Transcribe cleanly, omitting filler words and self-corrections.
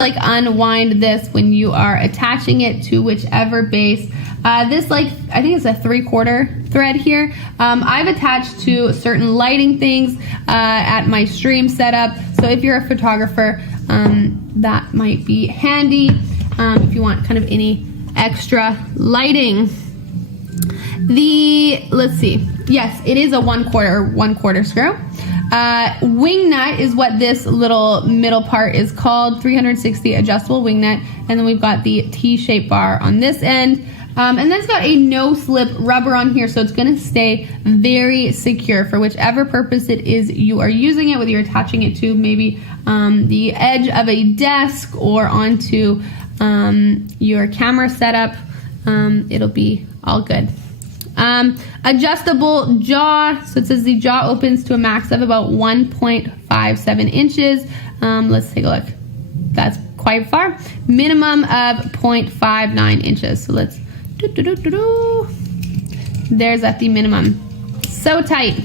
like unwind this when you are attaching it to whichever base. This, like, I think it's a 3/4 thread here. I've attached to certain lighting things at my stream setup. So if you're a photographer, that might be handy if you want kind of any extra lighting. Let's see. Yes, it is a 1/4 screw. Wing nut is what this little middle part is called, 360 adjustable wing nut. And then we've got the T-shaped bar on this end. And then it's got a no-slip rubber on here, so it's gonna stay very secure for whichever purpose it is you are using it, whether you're attaching it to maybe the edge of a desk or onto your camera setup. It'll be all good. Adjustable jaw, so it says the jaw opens to a max of about 1.57 inches. Let's take a look. That's quite far. Minimum of 0.59 inches. So let's there's at the minimum. So tight.